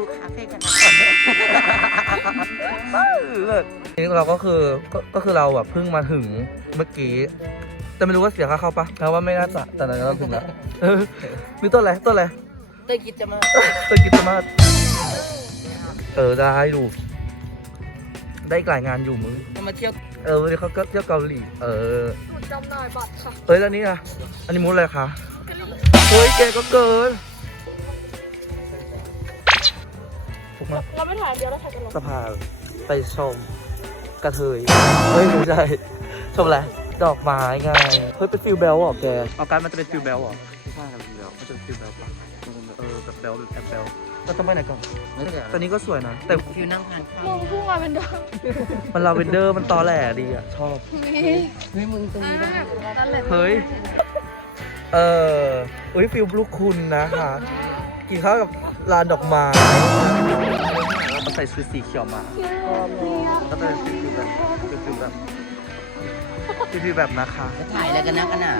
ดูคาเฟ่กันนะเลิศนี่เราก็คือก็ก็คือเราแบบเพิ่งมาถึงเมื่อกี้ แต่ไม่รู้ว่าเสียค่าเข้าปะเพราะว่าไม่น่าจะแต่เราถึงแล้วเออมีต้นอะไรต้นอะไรเต้ยคิดจะมาต้นกิตมาสเออได้ดูได้อีกหลายงานอยู่มึง จะมาเที่ยวเออวันนี้เขาก็เที่ยวเกาหลี เออหนูจำหน่ายบัตรค่ะเอ้ยแล้วนี่อะอันนี้มุดอะไรคะ เฮ้ยแกก็เกิน ถูกไหมเราไม่ถ่ายอันเดียวเราถ่ายกันหรอสภาไปชมกระเทย เฮ้ยไม่ใช่ชมอะไรดอกไม้ไง เฮ้ยเป็นฟิลเบลเหรอแกเอาการมันจะเป็นฟิลเบลเหรอไม่ใช่ครับฟิลเบลมันจะเป็นฟิลเบลปะเออแบบเบลแบบเบลเราต้องไปไหนก่อนไม่ได้ตอนนี้ก็สวยนะ แต่ฟิวนั่งทานข้าวมึงพุ่งมาเป็นดอกมันลาเวนเดอร์มันตอแหลดีอะ ชอบนี่เฮ้ยมึงตรงนี้ได้นั่นแหละเฮ้ย เอออุ้ยฟิลบลูคุณนะคะ กินข้าวกับลานดอกไม้ใส่ชุดสีเขียวมาก็จะเป็นฟิลแบบฟิลแบบฟิลแบบนะคะจะถ่ายอะไรกันนักกันอะ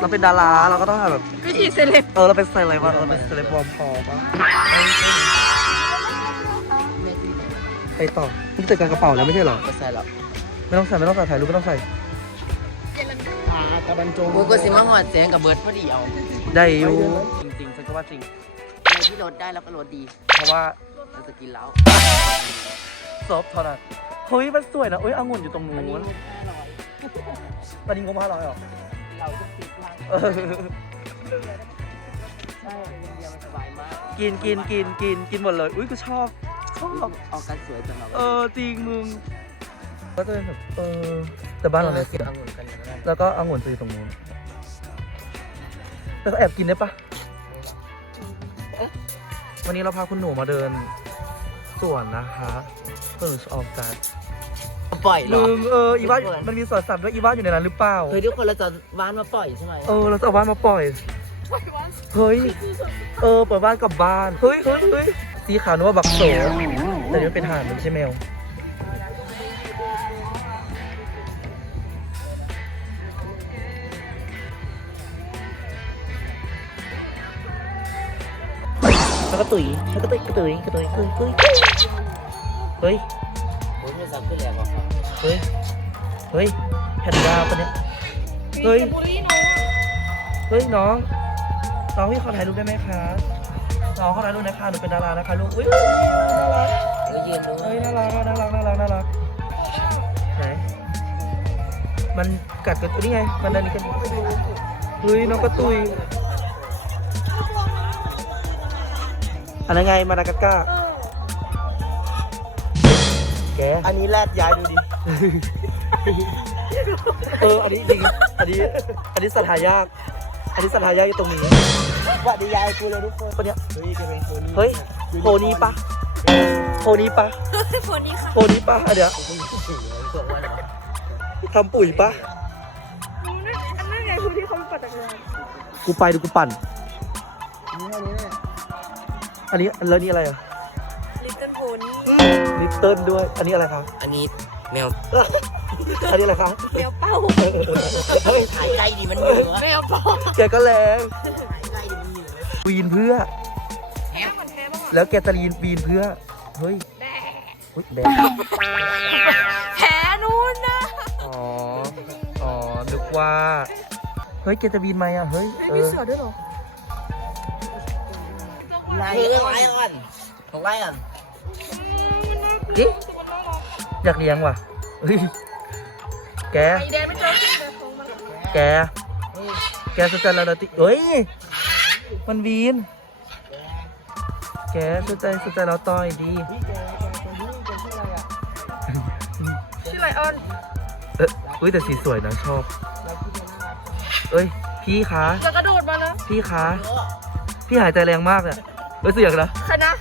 เราเป็นดาราเราก็ต้องแบบวิธีเซเลบเออเราเป็นเซเลบอะเราเป็นเซเลบวอมพอปะไม่ดีไปต่อมึงจัดการกระเป๋าแล้วไม่ใช่หรอใส่หรอกไม่ต้องใส่ไม่ต้องใส่ถ่ายรูปไม่ต้องใส่ กระบันจงกูก็สิมาหอดเสียงกับเบิร์ดพอดีเอาได้อยู่จริงๆฉันก็ว่าจริงอะไรที่ลดได้แล้วก็ลดดีเพราะว่าเราจะกินแล้วซอฟเท่านั้นเฮ้ยมันสวยนะเอ้ยองุ่นอยู่ตรงนู้วันนี้นห้าร้อยตอนนี้งบห้าร้อยหรอเราจะติดลังเออใช่เป็นเดียวมันสบายมากกินกินกินกินกินหมดเลย อุ้ยกูชอบชอบออกกันสวยจังเราเออจริงมึง ก็จะเป็นแบบเออแต่บ้านเราเนี่ยเก็บองุ่นกันอย่างนั้นแล้วก็องุ่นจะอยู่ตรงนู้นแต่ก็แอบกินได้ปะวันนี้เราพาคุณหนูมาเดินสวนนะคะเพิ่งออกจากปล่อยเหรมึองเอออีว่ามันมีสวนสัตว์ด้วยอีว่าอยู่ในนั้นหรือเปล่า เฮ้ยทุกคนเราจะวานมาปล่อยใช่ไหมเออเราจะเอาบ้านมาปล่อย เฮ้ย เออเปิดบ้านกลับบ้าน เฮ้ยเฮ้ยเฮ้ยสีขาวนึกว่าบักโสแต่นี่มันเป็นห่านมันไม่ใช่แมว แล้วก็ตุ๋ยแล้วก็ตุ๋ยกระตุ๋ยกระตุ๋ยกระตุ๋ยตุ๋ยเฮ้ยโอ้ยมันสั่งขึ้นแรงว่าเฮ้ยเฮ้ยแผ่นดาวปะเนี่ยเฮ้ยน้องเฮ้ยน้องน้องพี่ขอถ่ายรูปได้ไหมคะน้องขอถ่ายรูปนะคะหนูเป็นดารานะคะลูกอุ้ยน่ารักเฮ้ยน่ารักน่ารักน่ารักน่ารักไหนมันกัดกับตัวนี่ไงมันดันนี้กันเฮ้ยน้องกระตุย อันนั้นไงมาดากัสการ์แกอันนี้แรดย้ายดูดิ เออ อันนี้จริงอันนี้ อันนี้สัตว์หายาก อันนี้สัตว์หายากอยู่ตรงนี้ว่าดีย้ายกูเลยทุกคนคนเนี้ย เฮ้ยจะเป็นคนนี้เฮ้ยโพนี้ปะโพนี้ปะคนนี้ค่ะโพนี้ปะอันเดี๋ยวทำปุ๋ยปะมึงนั่นอันนั้นไงคุณที่เขาปัดจากเรือกูไปดูกูปั่น อันนี้แล้วนี่อะไรอะลิตเติ้ลโพนี่ลิตเติ้ลด้วย อันนี้อะไรคะ อันนี้แมว อันนี้อะไรคะแมวเป้าเฮ้ยถ่ายใกล้ดิมันเหนือแมวเป้าแกก็แรงถ่ายใกล้ดิมันเหนือปีนเพื่อแฮมมันแพ้บ้างแล้วแกจะรีนปีนเพื่อ เฮ้ยแด่เฮ้ยแบกแพ้นู้นนะ อ๋อ อ๋อนึกว่า เฮ้ยแกจะบินไหมอะ เฮ้ยเอมีอเสือด้วยเหรอ ไล่ไล่ก่อนของไล่ก่อนเอ๊ะอยากเลี้ยงว่ะเฮ้ยแก ไอแดงไม่เจอแต่ของมันแกแกสนใจแล้วนะติเฮ้ย มันวีน แกสนใจสนใจเราต่อยดี ชื่อไลออน เอออุ้ยแต่สีสวยนะชอบ เอ้ย พี่คะแล้วกระโดดมานะ พี่คะ พี่หายใจแรงมากเนี่ย เอ้ยเสียงนะใครนะ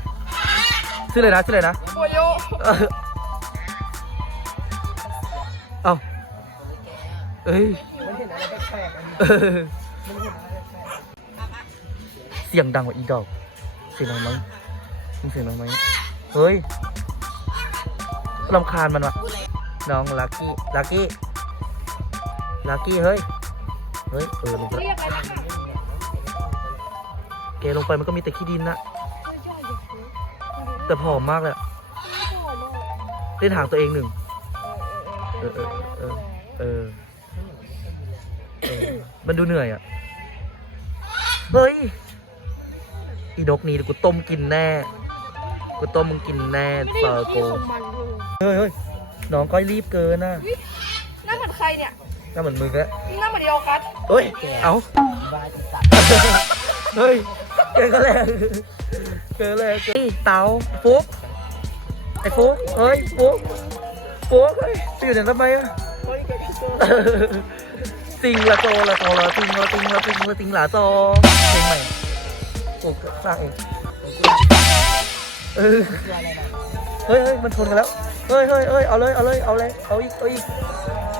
ชื่ออะไรนะชื่ออะไรนะโอโยเออเอ้าเอ้ยเออเสียงดังกว่าอีดอกเสียงดังไหมมึงเสียงดังไหมเฮ้ยรำคาญมันวะน้องลักกี้ลักกี้ลักกี้เฮ้ยเฮ้ยเออลงไปเรียกอะไรนะแกกลงไปมันก็มีแต่ขี้ดินนะ แต่ผอมมากเลยอะเล่นหางตัวเองหนึ่ง เออเออเออเออเออ มันดูเหนื่อยอะ เฮ้ย อีนกนี่กูต้มกินแน่ กูต้มมึงกินแน่เซอร์โกมันเลยเฮ้ยเฮ้ยน้องก็รีบเกินน่ะหน้าเหมือนใครเนี่ยหน่าเหมือนมึงอะหน้าเหมือนเดียวกัสเฮ้ย เอาบ้าที่สัตว์เฮ้ยเกินก็แรง เกเกินเต๋าฟุกไอ้ฟุกเฮ้ยฟุกฟุกเฮ้ยไปอยู่ไหนทำไมอะติงละโจละโจละติงละติงละติงละติงละโจเพลงใหม่กูสร้างเองเออเฮ้ยเฮ้ยมันชนกันแล้วเฮ้ยเฮ้ยเฮ้ยเอาเลยเอาเลยเอาเลยเอาอีกเอาอีก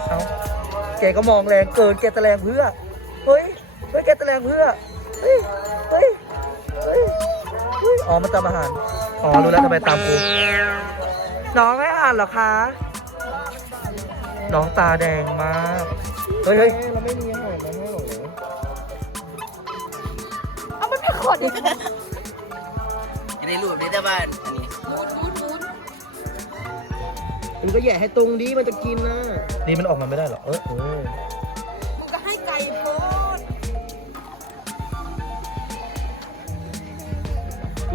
เอาแกก็มองแรงเกินแกตะแรงเพื่อเฮ้ยเฮ้ยแกตะแรงเพื่อเฮ้ยเฮ้ยเฮ้ย อ๋อ มันตามอาหาร อ๋อ รู้แล้วทำไมตามกูน้องไม่อ่านเหรอคะ น้องตาแดงมาก เฮ้ยเฮ้ยเราไม่มีอาหารมาให้หรอเอามันไม่ขอดอีกจะได้รูปได้แต่บ้านอันนี้มันก็แย่ให้ตรงดีมันจะกินนะ นี่มันออกมาไม่ได้เหรอ เออ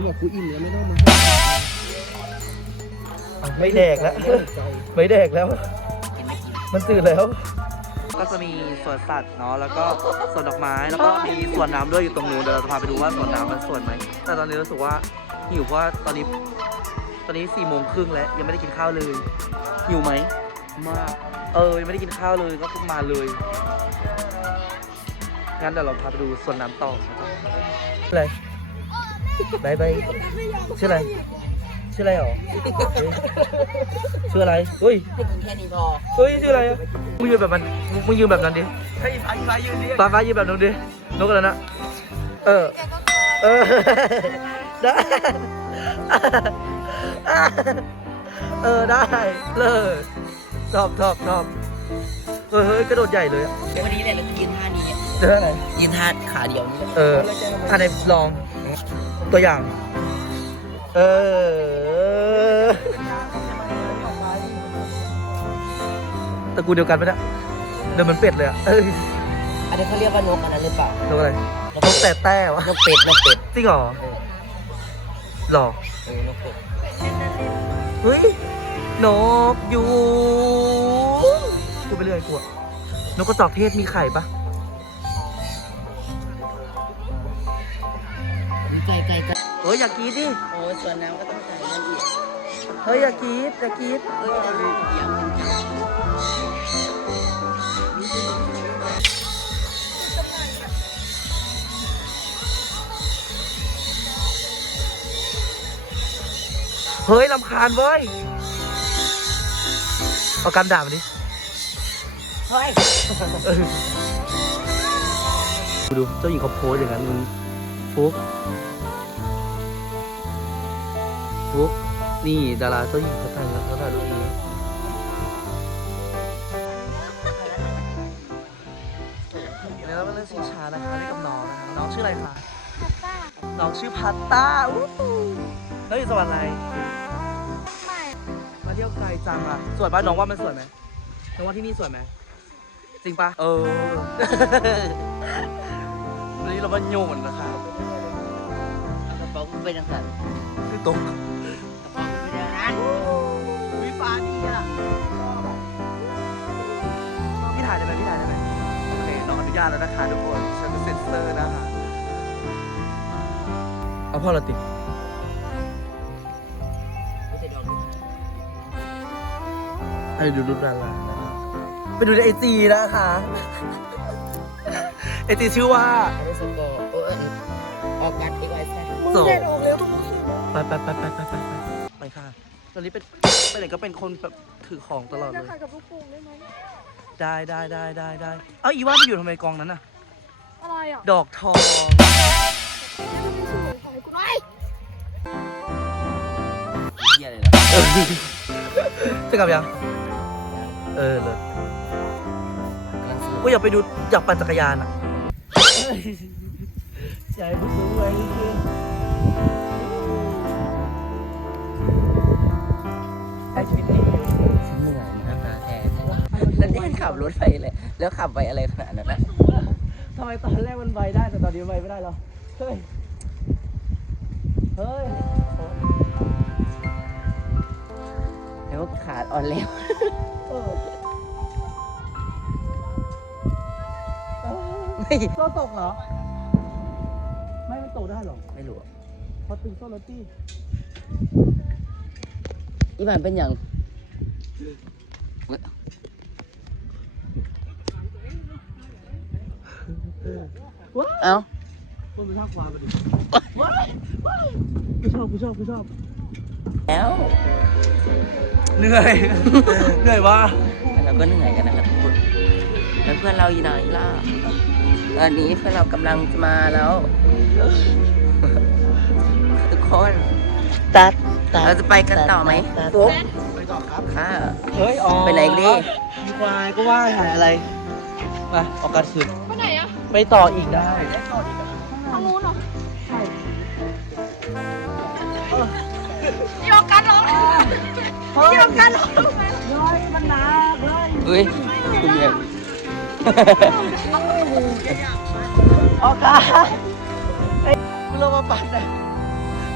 กูบอกกูอิ่มแล้วไม่ต้องมาเอาไม่แดกแล้วใจไม่แดกแล้วกินไม่กินมันตื่นแล้ว ก็จะมีสวนสัตว์เนาะ แล้วก็สวนดอกไม้ แล้วก็มีสวนน้ำด้วยอยู่ตรงนู้น เดี๋ยวเราจะพาไปดูว่าสวนน้ำมันสวยไหม แต่ตอนนี้รู้สึกว่าหิวเพราะว่าตอนนี้ ตอนนี้สี่โมงครึ่งแล้วยังไม่ได้กินข้าวเลย หิวไหม มาก เออ ยังไม่ได้กินข้าวเลย ก็เพิ่งมาเลย งั้นเดี๋ยวเราพาไปดูสวนน้ำต่อนะครับอะไร บายบายชื่ออะไร ชื่ออะไรหรอชื่ออะไรเฮ้ยให้กินแค่นี้พอเฮ้ยชื่ออะไรอะมึงยืนแบบมันมึงมึงยืนแบบนั้นดิให้ฟ้าฟ้ายืนดิฟ้าฟ้ายืนแบบนั้นดินกอะไรนะเออเออได้เออได้เลิศชอบชอบชอบเออเฮ้ยกระโดดใหญ่เลยอะเดี๋ยววันนี้เนี่ยเราจะยืนท่านี้เจออะไรยืนท่าขาเดียวนี่เอออันไหนลอง ตัวอย่าง เออตระกูลเดียวกันไหมเนี่ยเดินเหมือนเป็ดเลยอะเอ้ยอันนี้เขาเรียกว่านกอันนั้นหรือเปล่านกอะไรนกแต่แต่วะนกเป็ดนกเป็ดจริงเหรอเออหรอเออนกเป็ดเฮ้ยนกยูงพูดไปเรื่อยกูอะนกกระจอกเทศมีไข่ปะ เอ้ยอยากกรีดดิโอ้ยส่วนน้ำก็ต้องใส่นั่นอีกเฮ้ยอยากกรีดอยากกรีดเอ้ยจะมีเดียวเฮ้ยลำคาญเว้ยเอากันด่ามันดิเฮ้ยเออดูเจ้าหญิงเขาโพสอย่างนั้นมึงฟุก ฟุกนี่ดาราเจ้าหญิงเขาแต่งแล้วเขาถ่ายรูปนี้แล้วเราก็เล่นชิงช้านะคะเล่นกับน้องนะคะน้องชื่ออะไรคะน้องชื่อพัตต้าอู้หูแล้วอยู่สวรรค์อะไรมาเที่ยวไกลจังอะสวยปะน้องว่ามันสวยไหมน้องว่าที่นี่สวยไหมจริงปะเออ วันนี้เรามาโยนนะคะกระ เป๋ากูเป็นยังไงคือตรงกระเป๋ากูเป็นยังไงวิฟ้าดีอะพี่ถ่ายได้ไหมพี่ถ่ายได้ไหมโอเคน้องอนุญาตแล้วนะคะทุกคนฉันจะเซ็นเซอร์นะคะเอาพ่อละติให้ดูรูปดารานะคะไปดูในไอจีนะคะไอจีชื่อว่าอริสโกเออออกกัดอีกไว้แซ่มึงเด็ดออกแล้วมึงไปไปไปไปไปไปไปไปค่ะตอนนี้เป็นไปไหนก็เป็นคนแบบถือของตลอดจะเลยขายกับลูกโป่งได้ไหมได้ได้ได้ได้ได้เอ้าอีว่าไปอยู่ทำไมกองนั้นน่ะ อะไรอะดอกทองนี่มันมีสวยของกูหน่อยเหี้ยเลยเหรอเออจะกลับยัง เออเลยกำลังซื้อกูอยากไปดูอยากปั่นจักรยานอะ ใจผู้รวยจริงใช้ชีวิตดีฉันเหนื่อยนะตาแทนแล้วนี่ขับรถไปเลย แล้วขับไปอะไรขนาดนั้นนะทำไมตอนแรกมันไปได้แต่ตอนนี้ไปไม่ได้หรอเฮ้ย เฮ้ยแล้วขาดอ่อนแล้วก็ตกเหรอ ไม่มันตกได้หรอไม่รู้พอตึงโซ่รถตี้อีหวานเป็นอย่างว้าเอ้าคุณไปทางขวาไปดิว้ายว้ายกูชอบกูชอบกูชอบแล้วเหนื่อยเหนื่อยว่ะเราก็เหนื่อยกันนะครับทุกคนแล้วเพื่อนเราอยู่ไหนล่ะตอนนี้เพื่อนเรากำลังจะมาแล้ว ทุกคนตัดเราจะไปกันต่อไหมปุ๊บ ไปต่อครับค่ะ เฮ้ยอ๋อไปไหนอีกดิ มีควายก็ว่าถ่ายอะไรมาออกการคืนไปไหนอะไปต่ออีกได้ ทางนู้นเหรอโยกันร้องโยกันร้องเฮ้ยมันหนักเลยเฮ้ยคุณเนี่ย ออกการ ไอ้กูเรามาปั่นเลย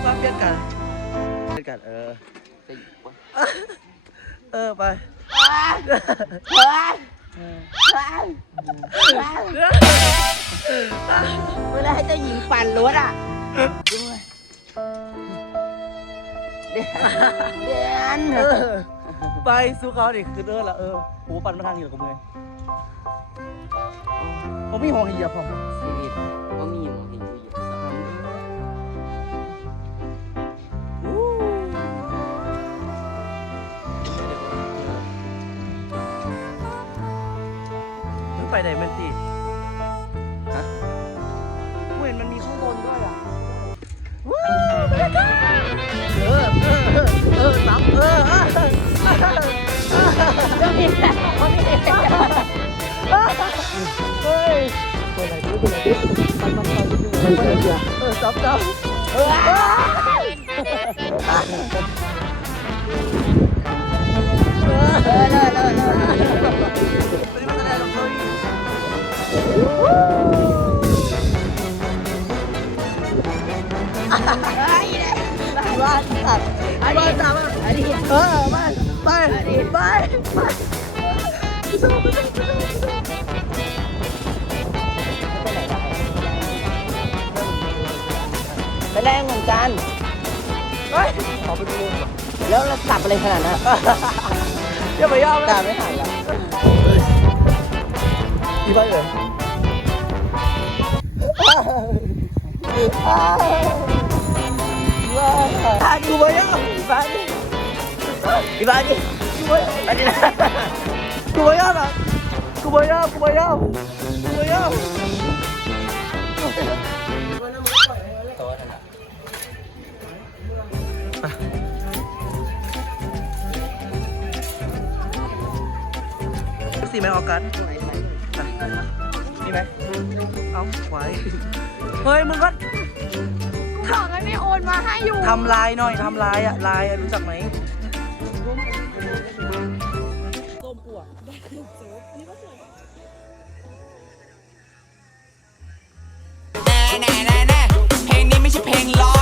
มาเปลี่ยนกันเปลี่ยนกันเออเออไปเวลาให้เจ้าหญิงปั่นรถอะเดือนเออไปสู้เขาดิคือเดินละเออโหปั่นมาทางนี้เหรอกับมือผมมีหัวเหยียบผมชีวิตก็มีหมอหินอยู่ส ไปไหนมันติฮะกูเห็นมันมีข้างบนด้วยอะเออเออเออเออซับเออเออเฮ้ยคนไหนดูคนไหนดูมันมันมันมันมันเออซับซับเออเออเลยเลย อีกว่าสัตว์อันนี้อันนี้เออไปไปไปไปไปแรงเหมือนกันเฮ้ยขอไปดูแล้วเรากลับอะไรขนาดนั้นอย่าไปยอมกลันะไม่ทันแล้วอีบ้าเลย กูไปยอมอีบ้าดิอีบ้าดิกูไปอันนี้นะกูไปยอมอะกูไปยอมกูไปยอมกูไปยอมสี่ไหมออกัสนี่ไหมเอาไว้เฮ้ยมึงก็ของอันนี้โอนมาให้อยู่ทำลายหน่อยทำลายอะลายอะรู้จักไหมส้มอั่วแน่แน่แน่แน่เพลงนี้ไม่ใช่เพลงล้อ